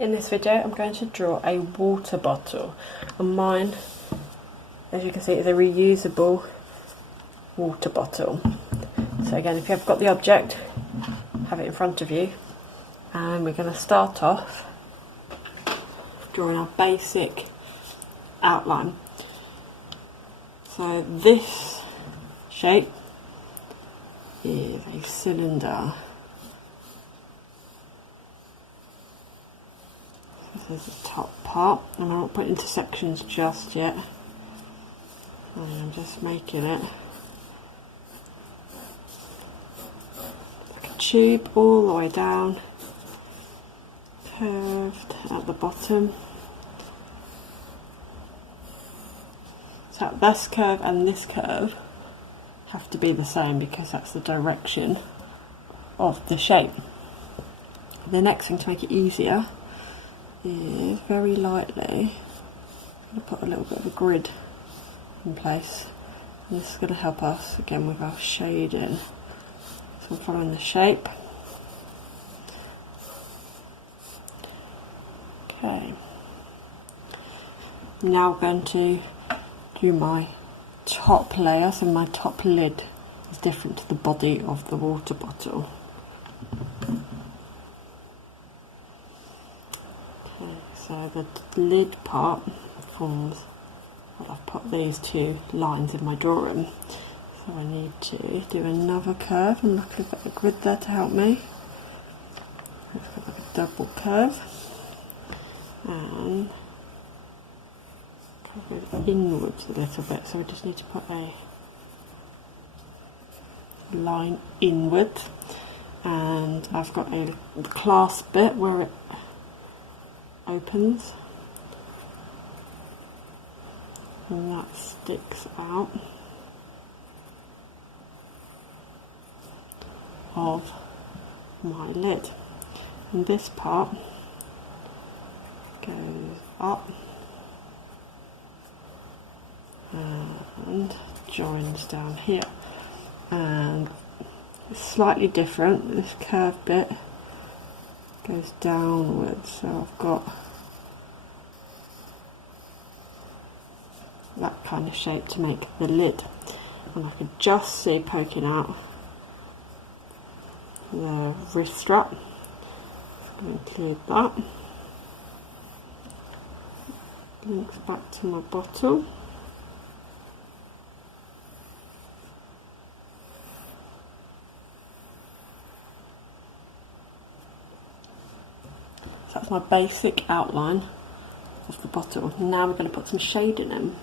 In this video I'm going to draw a water bottle, and mine, as you can see, is a reusable water bottle. So again, if you've got the object, have it in front of you, and we're going to start off drawing our basic outline. So this shape is a cylinder. This is the top part, and I won't put intersections just yet. I'm just making it like a tube all the way down, curved at the bottom. So this curve and this curve have to be the same because that's the direction of the shape. The next thing, to make it easier, is very lightly I'm going to put a little bit of a grid in place, and this is going to help us again with our shading. So I'm following the shape. Okay, now I'm going to do my top layer, so my top lid is different to the body of the water bottle. So the lid part forms, well, I've put these two lines in my drawing, so I need to do another curve, and luckily I've got a grid there to help me. It's got like a double curve, and curve it inwards a little bit, so we just need to put a line inwards, and I've got a clasp bit where it opens, and that sticks out of my lid, and this part goes up and joins down here, and it's slightly different. This curved bit goes downwards, so I've got that kind of shape to make the lid, and I could just see poking out the wrist strap. I'm going to include that. Links back to my bottle. So that's my basic outline of the bottle. Now we're going to put some shading in.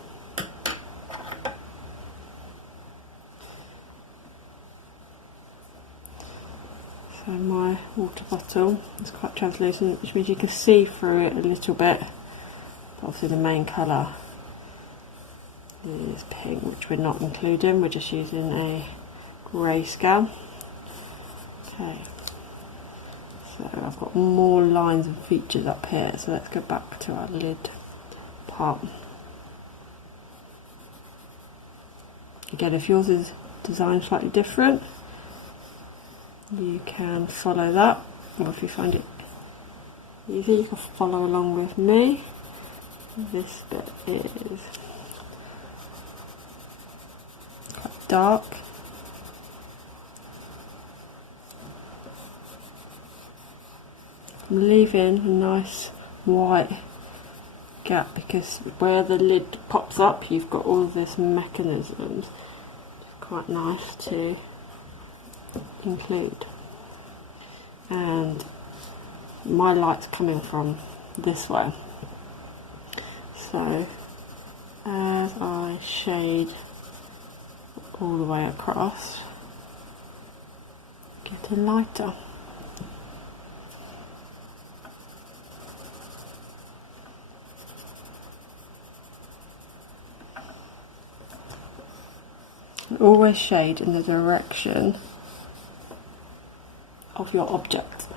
So my water bottle is quite translucent, which means you can see through it a little bit. But obviously the main colour is pink, which we're not including, we're just using a grayscale. Okay. So I've got more lines and features up here, so let's go back to our lid part. Again, if yours is designed slightly different, you can follow that, or if you find it easy, you can follow along with me. This bit is quite dark. I'm leaving a nice white gap because where the lid pops up, you've got all this mechanisms. It's quite nice to include. And my light's coming from this way, so as I shade all the way across, getting lighter. Always shade in the direction of your object.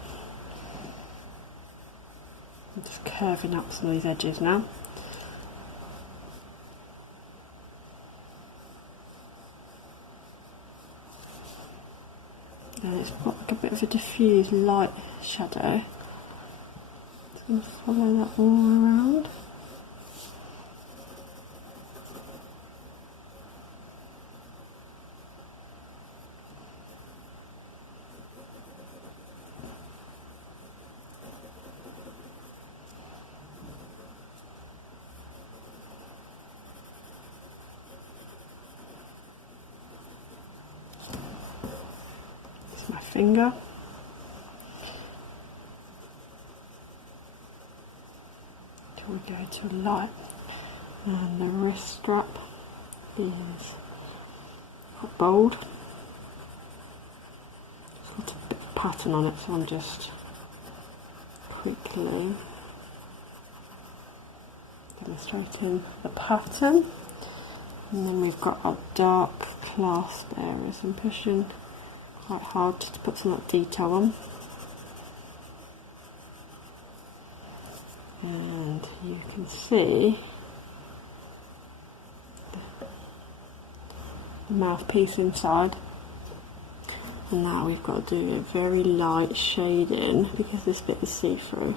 I'm just curving up some of these edges now. And it's got like a bit of a diffused light shadow. and follow that all around. It's my finger. We go to light, and the wrist strap is bold. It's got a bit of pattern on it, so I'm just quickly demonstrating the pattern. And then we've got our dark clasp areas. I'm pushing quite hard just to put some of that detail on. And you can see the mouthpiece inside. And now we've got to do a very light shading because this bit is see-through.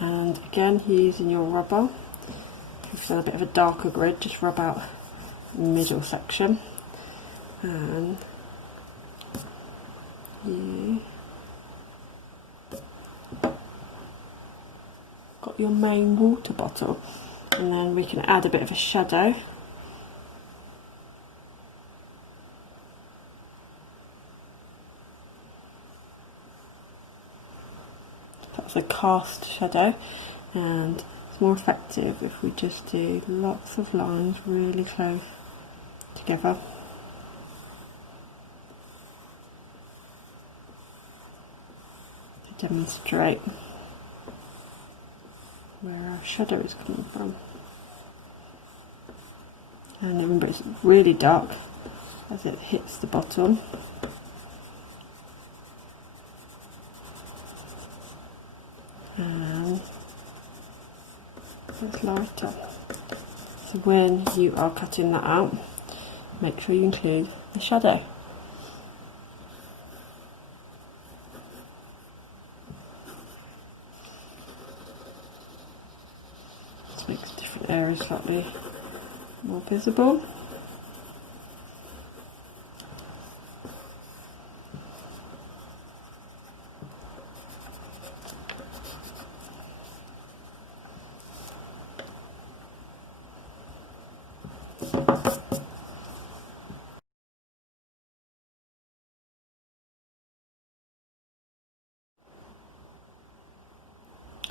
And again, using your rubber, if you feel a bit of a darker grid, just rub out the middle section, and you got your main water bottle, and then we can add a bit of a shadow. That's a cast shadow, and it's more effective if we just do lots of lines really close together. To demonstrate where our shadow is coming from. And remember, it's really dark as it hits the bottom. And it's lighter. So when you are cutting that out, make sure you include the shadow. This makes different areas slightly more visible.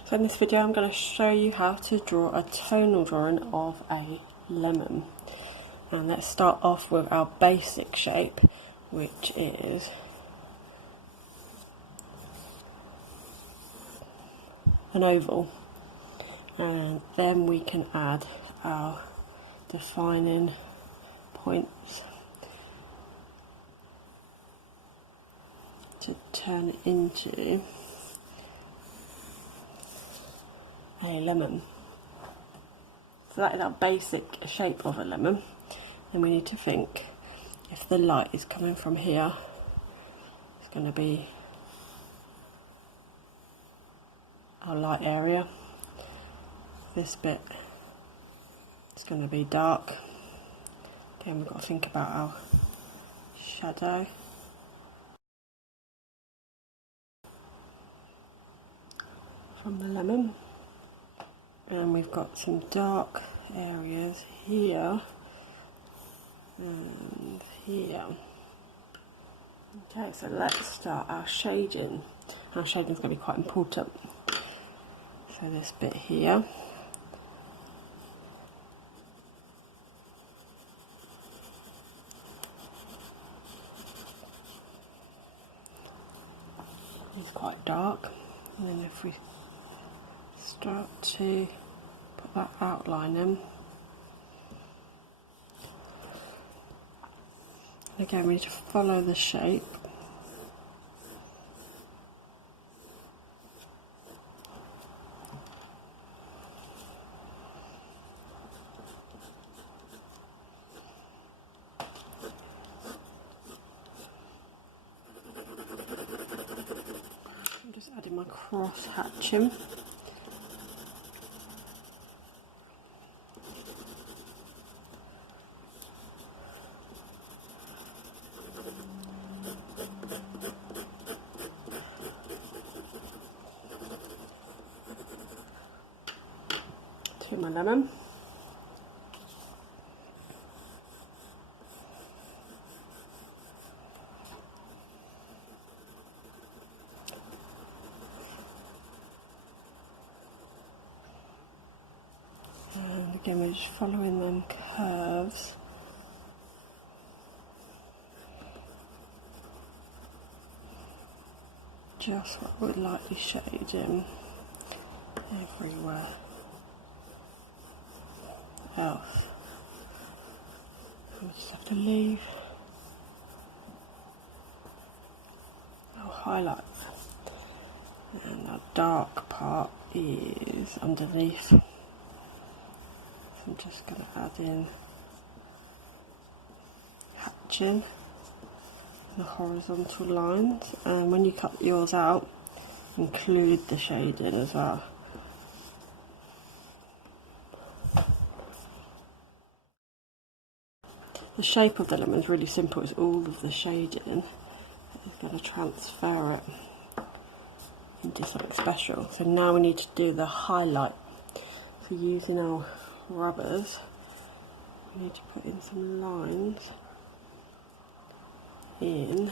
So in this video I'm going to show you how to draw a tonal drawing of a lemon. And let's start off with our basic shape, which is an oval. And then we can add our defining points to turn it into a lemon. So that is our basic shape of a lemon. And we need to think, if the light is coming from here, it's going to be our light area. This bit is going to be dark. Again, we've got to think about our shadow. From the lemon. And we've got some dark areas here and here. Okay, so let's start our shading. Our shading is going to be quite important. So this bit here, is quite dark, and then if we start to put that outline in. Again, we need to follow the shape. cross hatching. To my lemon. And again, we're just following them curves. Just what we're lightly shading everywhere else. We just have to leave our highlights. And our dark part is underneath. So I'm just going to add in hatching the horizontal lines, and when you cut yours out, include the shading as well. The shape of the lemon is really simple. It's all of the shading that is going to transfer it into something special. So now we need to do the highlight. So using our rubbers, we need to put in some lines in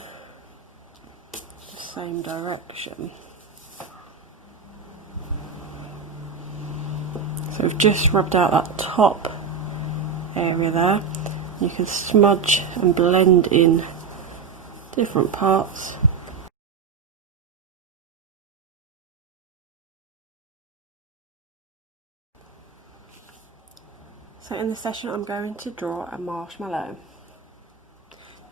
the same direction. So we've just rubbed out that top area there. You can smudge and blend in different parts. So in this session I'm going to draw a marshmallow.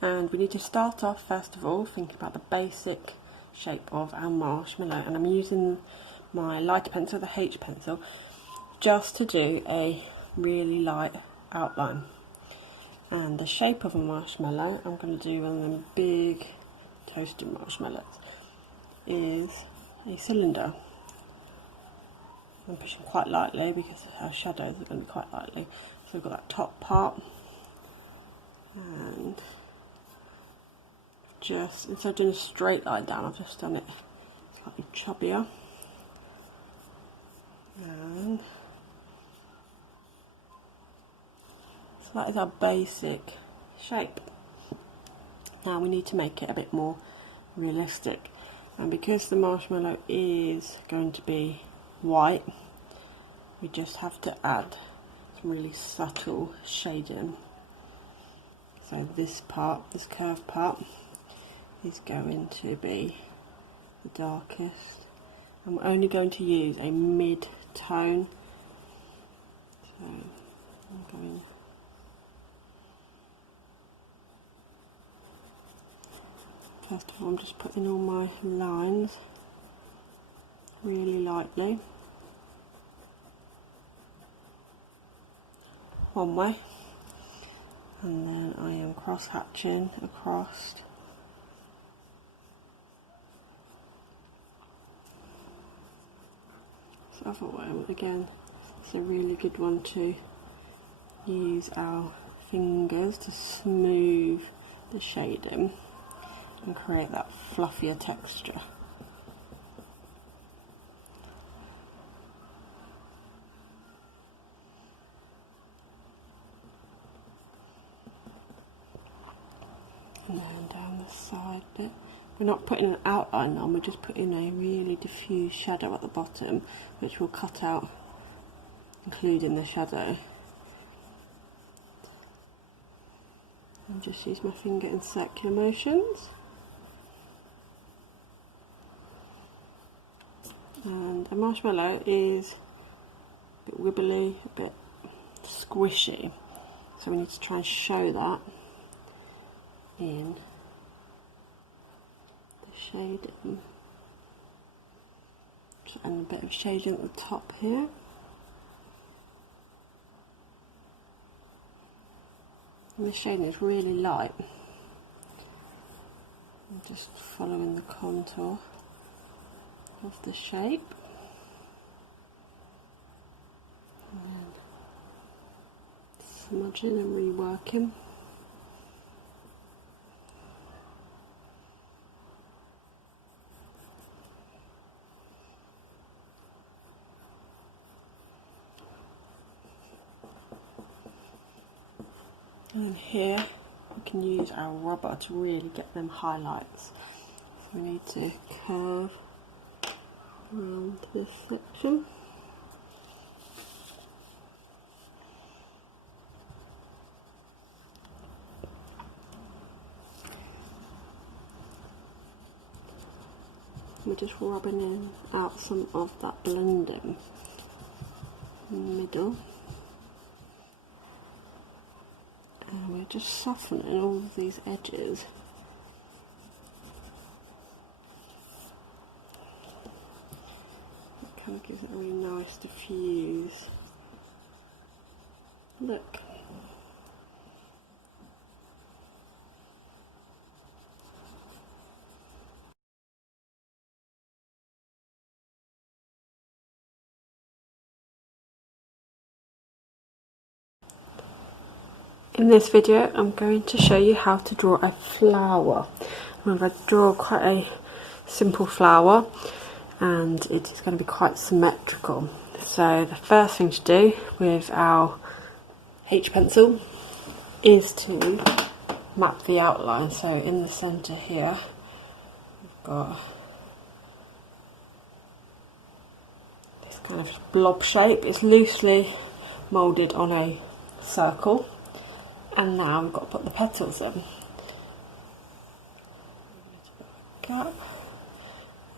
And we need to start off first of all thinking about the basic shape of our marshmallow, and I'm using my lighter pencil, the H pencil, just to do a really light outline. And the shape of a marshmallow, I'm going to do one of them big toasted marshmallows, is a cylinder. I'm pushing quite lightly because our shadows are going to be quite lightly. So we've got that top part, and just, instead of doing a straight line down, I've just done it slightly chubbier. And so that is our basic shape. Now we need to make it a bit more realistic, and because the marshmallow is going to be white, we just have to add some really subtle shading. So this part, this curved part, is going to be the darkest, and we're only going to use a mid-tone. So I'm going, first of all, I'm just putting all my lines really lightly one way, and then I am cross hatching across. Other way, again, it's a really good one to use our fingers to smooth the shading and create that fluffier texture. And then down the side bit. We're not putting an outline on, we're just putting a really diffuse shadow at the bottom, which will cut out, including the shadow. And just use my finger in circular motions. And a marshmallow is a bit wibbly, a bit squishy, so we need to try and show that in shading, and a bit of shading at the top here. And this shading is really light. I'm just following the contour of the shape. And then smudging and reworking. And then here we can use our rubber to really get them highlights. So we need to curve around this section. We're just rubbing out some of that blending in the middle. And we're just softening all of these edges. It kind of gives it a really nice diffuse look. In this video I'm going to show you how to draw a flower. I'm going to draw quite a simple flower and it's going to be quite symmetrical. So the first thing to do with our H pencil is to map the outline. So in the centre here we've got this kind of blob shape. It's loosely moulded on a circle. And now we've got to put the petals in. Gap.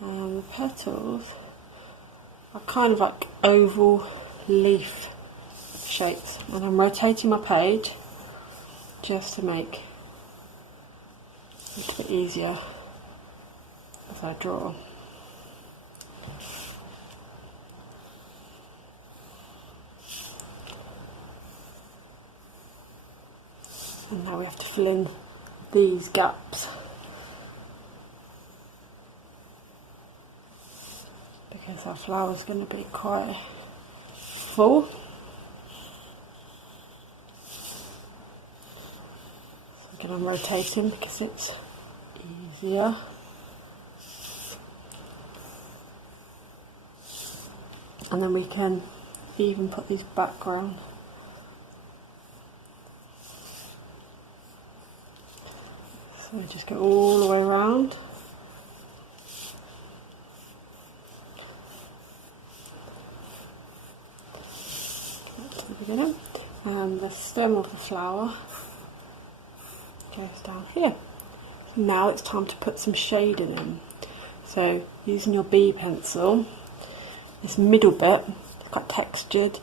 And the petals are kind of like oval leaf shapes. And I'm rotating my page just to make it a bit easier as I draw. And now we have to fill in these gaps because our flower is going to be quite full. So again, I'm rotating because it's easier. And then we can even put these background. So we just go all the way around. Back to the beginning. And the stem of the flower goes down here. So now it's time to put some shading in. So using your B pencil, this middle bit is quite textured.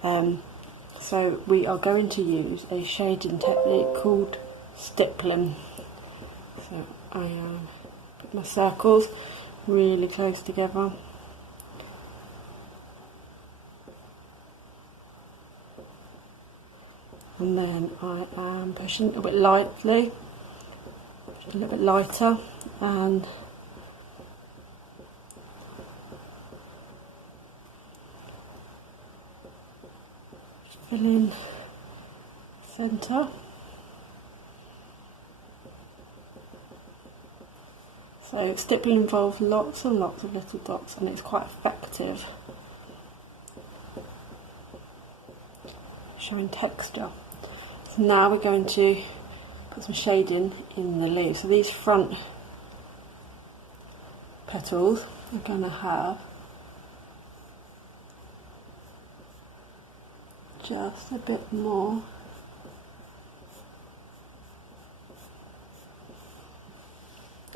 So we are going to use a shading technique called stippling. So I put my circles really close together. And then I am pushing a little bit lightly, a little bit lighter, and fill in centre. So stippling involves lots and lots of little dots and it's quite effective, showing texture. So now we're going to put some shading in the leaves. So these front petals are going to have just a bit more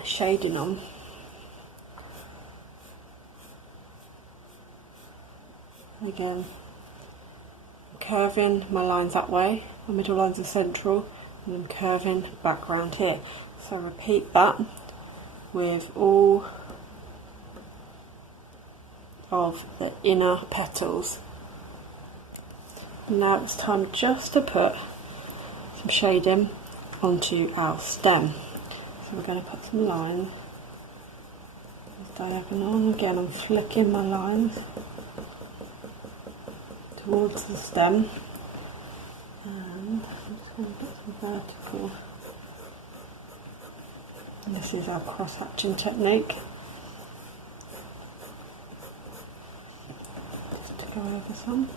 shading on. Again, curving my lines that way, my middle lines are central, and I'm curving back round here. So repeat that with all of the inner petals. Now it's time just to put some shading onto our stem. So we're going to put some lines diagonal. Again, I'm flicking my lines towards the stem, and I'm just going to get some vertical. And this is our cross-hatching technique. Just to go over some.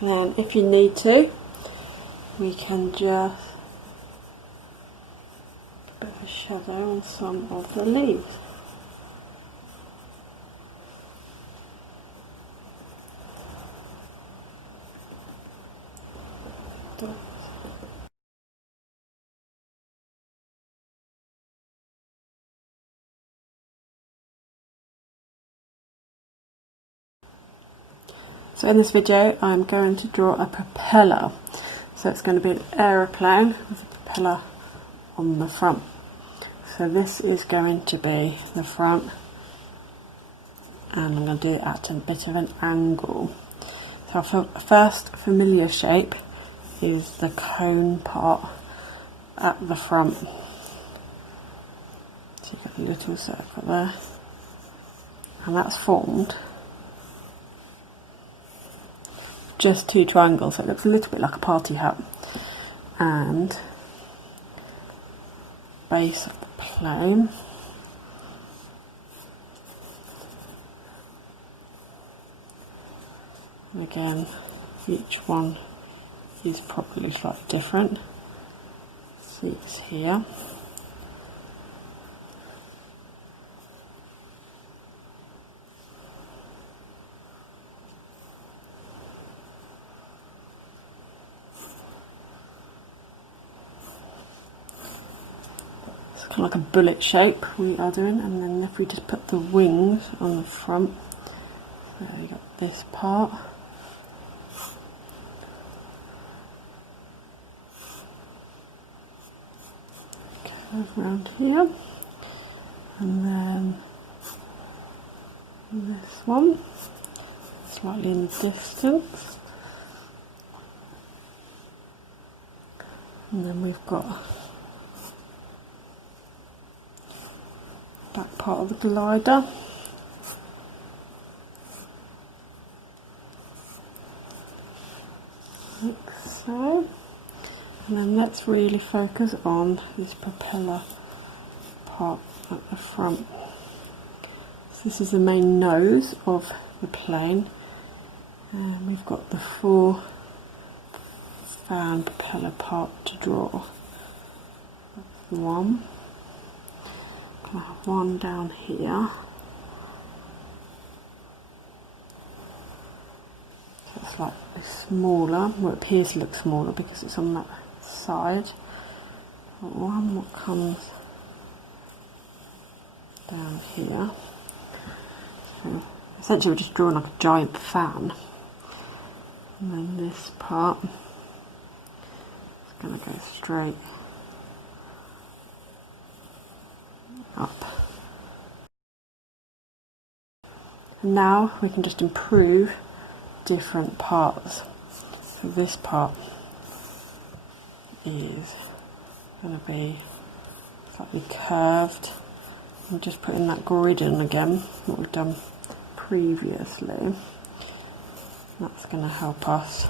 And then if you need to, we can just put a bit of a shadow on some of the leaves. So in this video I'm going to draw a propeller. So it's going to be an aeroplane with a propeller on the front. So this is going to be the front, and I'm going to do it at a bit of an angle. So our first familiar shape is the cone part at the front. So you've got a little circle there, and that's formed just 2 triangles, so it looks a little bit like a party hat. And base of the plane, and again each one is probably slightly different. See, it's here. Kind of like a bullet shape we are doing, and then if we just put the wings on the front, so you got this part, curve around here, and then this one slightly in the distance, and then we've got back part of the glider, like so. And then let's really focus on this propeller part at the front. So this is the main nose of the plane, and we've got the 4 fan propeller part to draw. That's one. I have one down here, so it's slightly smaller, well it appears to look smaller because it's on that side. One that comes down here, so essentially we're just drawing like a giant fan, and then this part is going to go straight up. And now we can just improve different parts. So this part is going to be slightly curved. I'm just putting that grid in again, what we've done previously. That's going to help us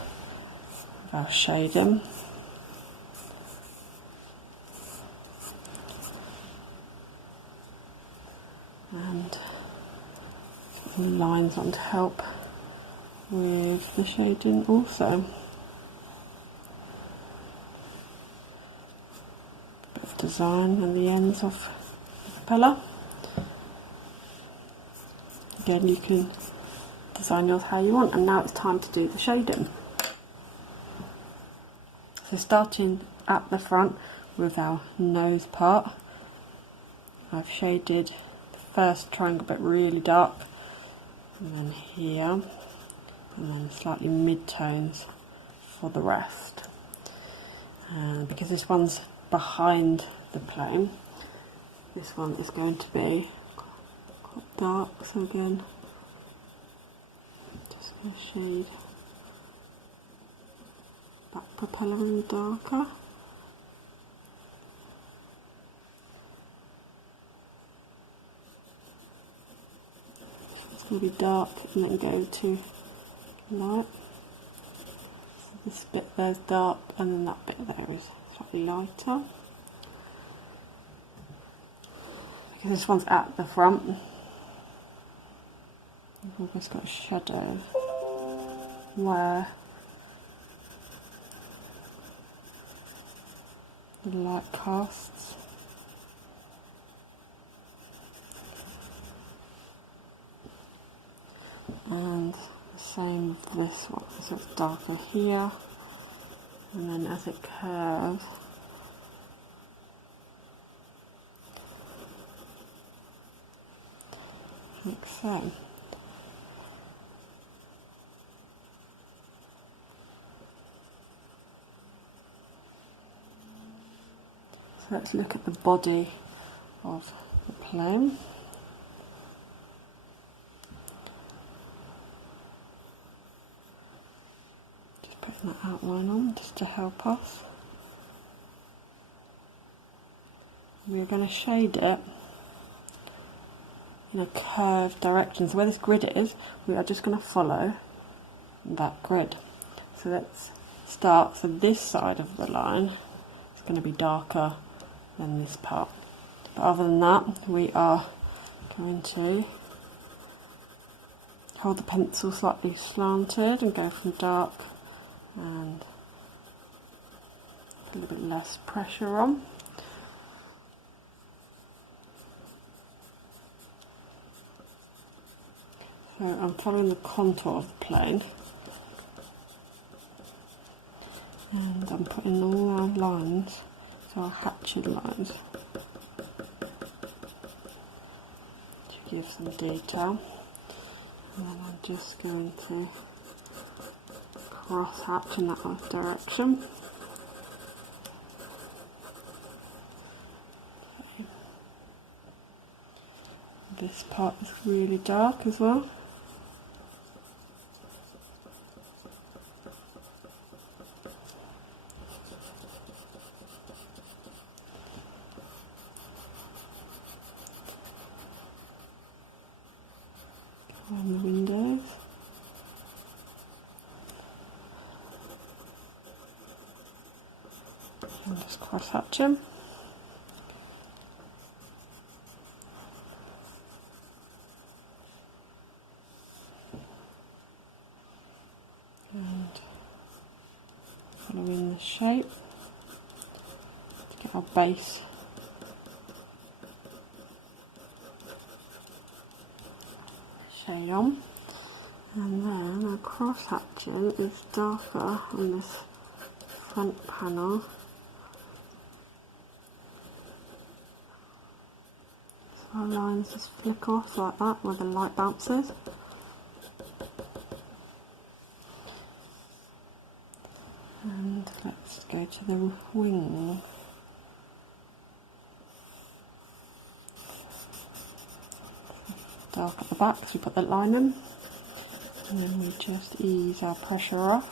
with our shading. And lines on to help with the shading also. A bit of design on the ends of the propeller. Again, you can design yours how you want, and now it's time to do the shading. So starting at the front with our nose part, I've shaded first triangle bit really dark, and then here, and then slightly mid-tones for the rest. And because this one's behind the plane, this one is going to be quite dark, so again, just going to shade back propeller really darker. will be dark and then go to light. So this bit there is dark and then that bit there is slightly lighter. Because this one's at the front, we've almost got a shadow where the light casts. And the same with this one, so it's darker here, and then as it curves, like so. So let's look at the body of the plane. Just putting that outline on just to help us. We're going to shade it in a curved direction. So where this grid is, we are just going to follow that grid. So let's start. So this side of the line is going to be darker than this part. But other than that, we are going to hold the pencil slightly slanted and go from dark and put a little bit less pressure on. So I'm following the contour of the plane, and I'm putting all our lines, so our hatchet lines, to give some detail. And then I'm just going to cross hatch in that direction. Okay. This part is really dark as well. On the windows. And just cross hatch them. And following the shape to get our base. Shade on, and then our cross hatching is darker on this front panel, so our lines just flick off like that where the light bounces. And let's go to the wing. Dark at the back because we put that line in, and then we just ease our pressure off.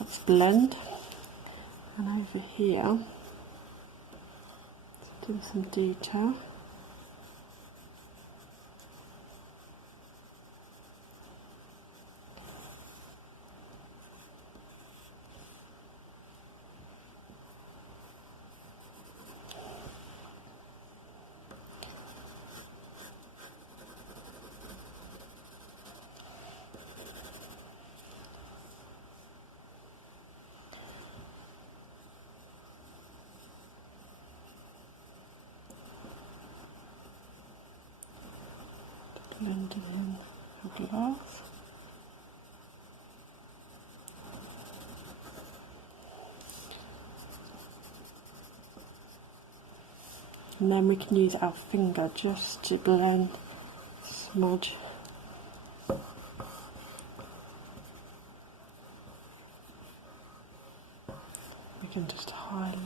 Let's blend, and over here, let's do some detail. Blending in the glass. And then we can use our finger just to blend, smudge. We can just highlight